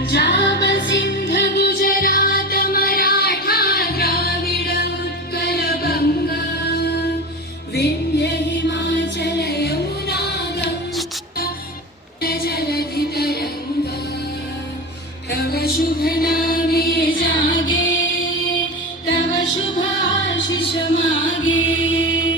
पंजाब सिंध गुजरात मराठा द्राविड उत्कल बंगा विंध्य हिमाचल यमुना गंगा जलधि तरंगा तव शुभ नामे जागे तव शुभ आशीष मागे।